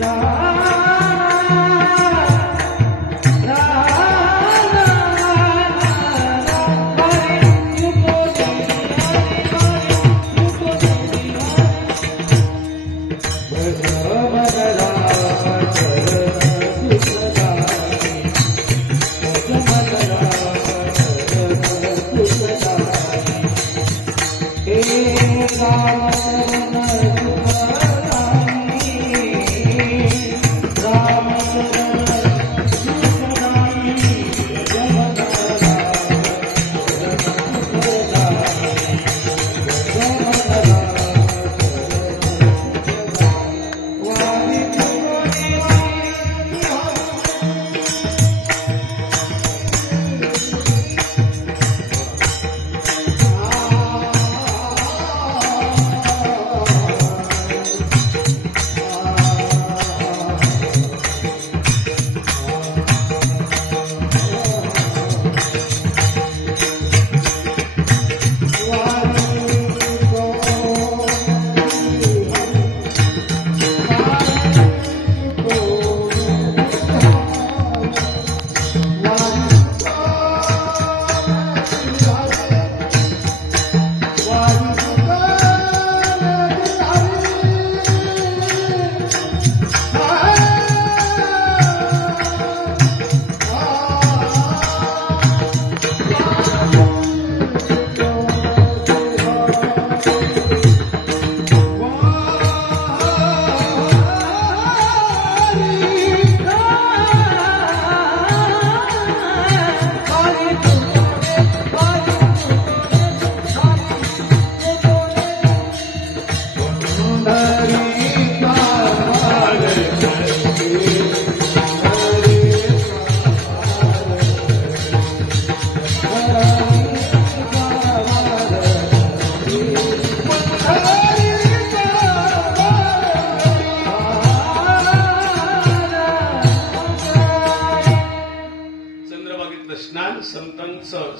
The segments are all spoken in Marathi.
La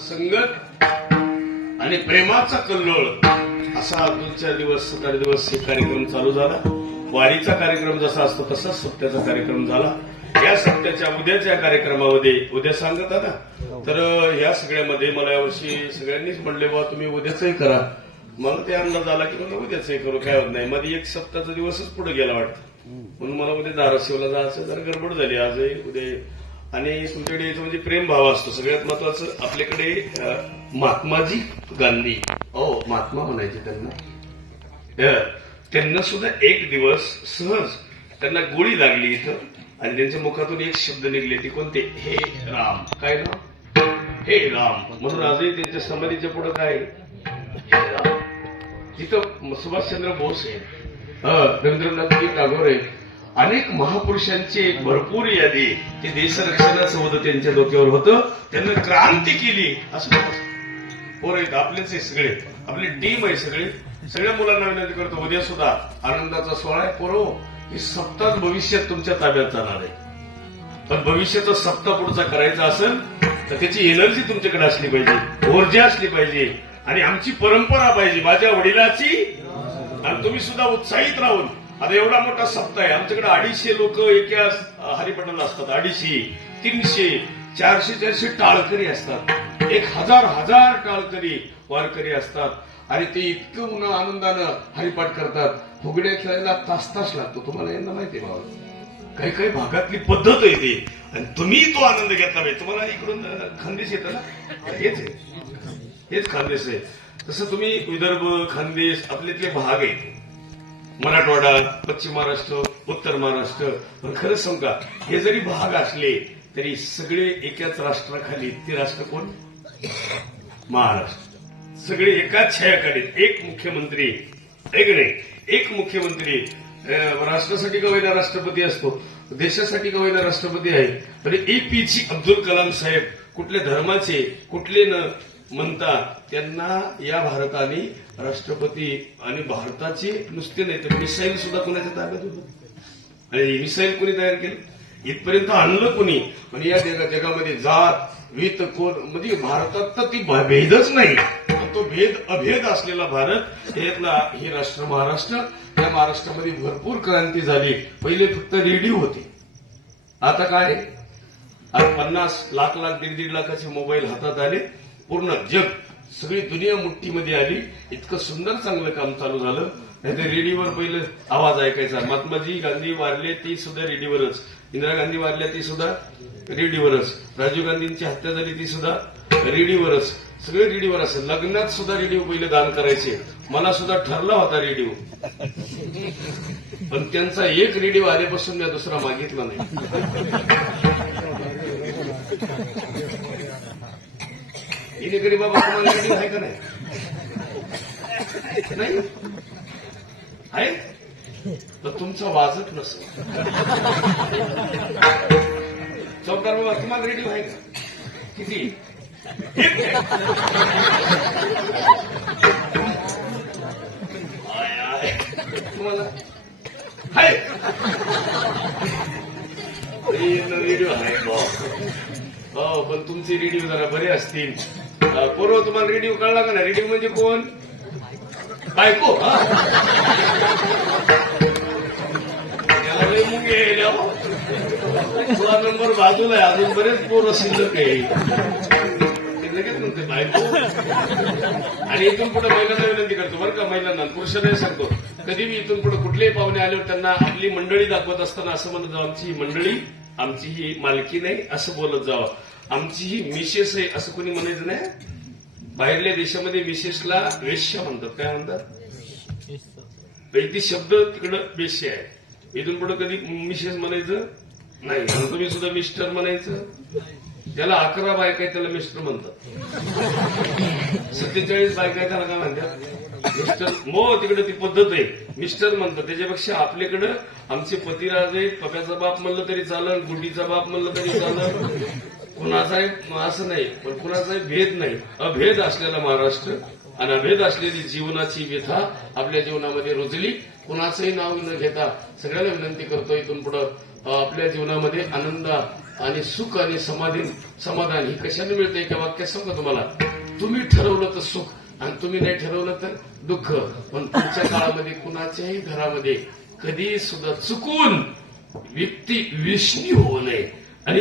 संगत आणि प्रेमाचा कल्लोळ असा 2-4 दिवस 7 दिवस हे कार्यक्रम चालू झाला. वारीचा कार्यक्रम जसा असतो तसाच सप्त्याचा कार्यक्रम झाला. या सप्त्याच्या उद्याच्या कार्यक्रमामध्ये उद्या सांगत ना, तर या सगळ्यामध्ये मला यावर्षी सगळ्यांनीच म्हणले बाबा तुम्ही उद्याचंही करा. मला ते अंदाज आला की मला उद्याचंही करू, काय होत नाही. मध्ये एक सप्ताहाचा दिवसच पुढे गेला वाटतं, म्हणून मला उद्या धाराशिवला जायचं जरा गडबड झाली आजही उद्या. आणि तुमच्याकडे याचं म्हणजे प्रेमभाव असतो. सगळ्यात महत्वाचं आपल्याकडे महात्माजी गांधी, महात्मा म्हणायचे त्यांना सुद्धा एक दिवस सहज त्यांना गोळी लागली इथं आणि त्यांच्या मुखातून एक शब्द निघले, ते कोणते? हे राम. काय नाव? हे राम. म्हणून आजही त्यांच्या समाधीच्या पुढे काय? हे राम. तिथं सुभाषचंद्र बोस आहे, रवींद्रनाथ टागोर आहे, अनेक महापुरुषांची एक भरपूर यादी. ते देशरक्षणाचं होतं त्यांच्या डोक्यावर होतं, त्यांना क्रांती केली. असं पोर आहेत आपलेच आहे सगळे, आपली टीम आहे सगळे. सगळ्या मुलांना विनंती करतो उद्या सुद्धा आनंदाचा सोहळा आहे. पोरो ही सप्ताह भविष्यात तुमच्या ताब्यात जाणार आहे, पण भविष्याचा सप्ताह पुढचा करायचा असेल तर त्याची एनर्जी तुमच्याकडे असली पाहिजे, ऊर्जा असली पाहिजे आणि आमची परंपरा पाहिजे माझ्या वडिलाची. आणि तुम्ही सुद्धा उत्साहित राहून, आता एवढा मोठा सप्ताह आहे आमच्याकडे, 250 लोक एका हरिपटाला असतात, 250, 300, 400 टाळकरी असतात, 1000 टाळकरी वारकरी असतात. आणि ते इतकं उन्हा आनंदानं हरिपाठ करतात. फुगड्या खेळायला तास लागतो. तुम्हाला यांना माहिती आहे बाबा, काही भागातली पद्धत आहे ती, आणि तुम्ही तो आनंद घेतला पाहिजे. तुम्हाला इकडून खानदेश येतं ना, हेच खानदेश आहे. तसं तुम्ही विदर्भ, खानदेश आपल्यातले भाग आहेत, मराठवाडा, पश्चिम महाराष्ट्र, उत्तर महाराष्ट्र. पण खरं सांगू का, हे जरी भाग असले तरी सगळे एकाच राष्ट्राखाली. ते राष्ट्र कोण? महाराष्ट्र. सगळे एकाच छायाखाली, एक मुख्यमंत्री, एक मुख्यमंत्री. राष्ट्रासाठी का होईना राष्ट्रपती असतो, देशासाठी का होईना राष्ट्रपती आहे. तर APJ अब्दुल कलाम साहेब कुठल्या धर्माचे, कुठले न म्हणता त्यांना या भारताने राष्ट्रपती. आणि भारताचे नुसते नाही तर मिसाईल सुद्धा कोणाच्या ताब्यात होतं. आणि मिसाईल कोणी तयार केलं, इथपर्यंत आणलं कोणी. म्हणजे या जगामध्ये जात वित कोण, म्हणजे भारतात तर ती भेदच नाही. तो भेद अभेद असलेला भारत, हे राष्ट्र महाराष्ट्र. या महाराष्ट्रामध्ये भरपूर क्रांती झाली. पहिले फक्त रेडिओ होते, आता काय? आज 50 लाख 1.5 लाखाचे मोबाईल हातात आले. पूर्ण जग, सगळी दुनिया मुठ्ठीमध्ये आली. इतकं सुंदर चांगलं काम चालू झालं. नाहीतर रेडिओवर पहिलं आवाज ऐकायचा. महात्माजी गांधी वारले ती सुद्धा रेडिओवरच, इंदिरा गांधी वारल्या ती सुद्धा रेडिओवरच, राजीव गांधींची हत्या झाली ती सुद्धा रेडिओवरच. सगळे रेडिओवर असेल. लग्नात सुद्धा रेडिओ पहिले दान करायचे. मला सुद्धा ठरला होता रेडिओ, पण त्यांचा एक रेडिओ आल्यापासून मी दुसरा मागितला नाही. इथे गरीब बाबा तुम्हाला रेडिओ आहे का नाही? आहे, तर तुमचा वाजत नसेल. चौकार बाबा तुम्हाला रेडिओ आहे का? किती? तुम्हाला आहे रेडिओ आहे? हो, पण तुमचे रेडिओ जरा बरे असतील. पूर्व तुम्हाला रेडिओ कळला का ना? रेडिओ म्हणजे कोण? बायको. त्याला लय मुंगे तुला नंबर बाजूला आहे, अजून बरेच पोरं शिल्लक आहे. लगेच म्हणते बायको. आणि इथून पुढे महिलांना विनंती करतो बरं का, महिलांना, पुरुषांनाही सांगतो, कधी मी इथून पुढे कुठलेही पाहुणे आल्यावर त्यांना आपली मंडळी दाखवत असताना असं म्हणत जावं, आमची ही मंडळी, आमची ही मालकी नाही असं बोलत जावं. आमची ही मिसेस आहे असं कोणी म्हणायचं नाही. बाहेरल्या देशामध्ये मिसेसला वेश्या म्हणतात. काय म्हणतात? ती शब्द तिकडं वेश्या आहे. इथून पुढे कधी मिसेस म्हणायचं नाही. तुम्ही सुद्धा मिस्टर म्हणायचं. ज्याला 11 बायका आहे त्याला मिस्टर म्हणतात. 47 बायका आहे त्याला काय म्हणतात? मिस्टर. तिकडे ती पद्धत आहे, मिस्टर म्हणतात. त्याच्यापेक्षा आपल्याकडं आमचे पतिराज आहेत. पप्याचा बाप म्हणलं तरी चालं, गुड्डीचा बाप म्हणलं तरी चालं. कुणाचाही असं नाही, पण कुणाचाही भेद नाही. अभेद असलेला महाराष्ट्र आणि अभेद असलेली जीवनाची व्यथा आपल्या जीवनामध्ये रुजली. कुणाचंही नाव न घेता सगळ्याला विनंती करतो, इथून पुढे आपल्या जीवनामध्ये आनंद आणि सुख आणि समाधान ही कशाने मिळते? एका वाक्यात सांगतो तुम्हाला. तुम्ही ठरवलं तर सुख आणि तुम्ही नाही ठरवलं तर दुःख. पण पुढच्या काळामध्ये कुणाच्याही घरामध्ये कधी सुद्धा चुकून व्यक्ती विष्णी होऊ नये. आणि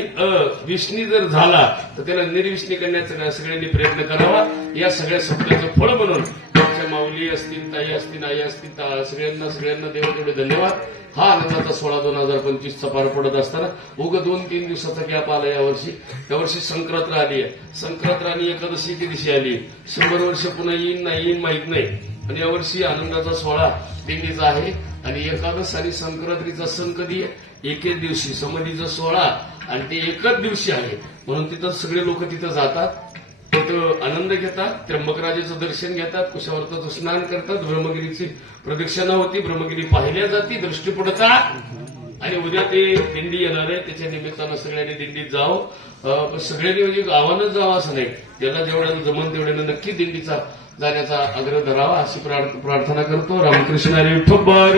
विष्णी जर झाला तर त्याला निर्विष्णी करण्याचा सगळ्यांनी प्रयत्न करावा. या सगळ्या शब्दाचं फळ म्हणून तुमच्या माऊली असतील, ताई असतील, आई असतील, सगळ्यांना देवा तेवढे धन्यवाद. हा आनंदाचा सोहळा 2025चा पार पडत असताना 2-3 दिवसाचा गॅप आला यावर्षी संक्रांत आली आहे. संक्रांत आणि एकादशी दिवशी आली. 100 वर्ष पुन्हा येईन नाही येईन माहित नाही. आणि यावर्षी आनंदाचा सोहळा दिंडीचा आहे. आणि एकादश आणि संक्रांतीचा सण कधी आहे? एकेच दिवशी समाधीचा सोहळा आणि ते एकच दिवशी आहे. म्हणून तिथं सगळे लोक तिथं जातात, तिथं आनंद घेतात, त्र्यंबकराजाचं दर्शन घेतात, कुशावर्ताचं स्नान करतात, ब्रह्मगिरीची प्रदक्षिणा होती, ब्रह्मगिरी पाहिल्या जाती, दृष्टी पडतात. आणि उद्या ते दिंडी येणार आहे. त्याच्या निमित्तानं सगळ्यांनी दिंडीत जावं. सगळ्यांनी म्हणजे गावानंच जावं असं नाही. ज्याला जेवढ्यानं जमन तेवढ्यानं नक्की दिंडीचा जाण्याचा आग्रह धरावा अशी प्रार्थना करतो. रामकृष्ण हरी विठ्ठल कुमार.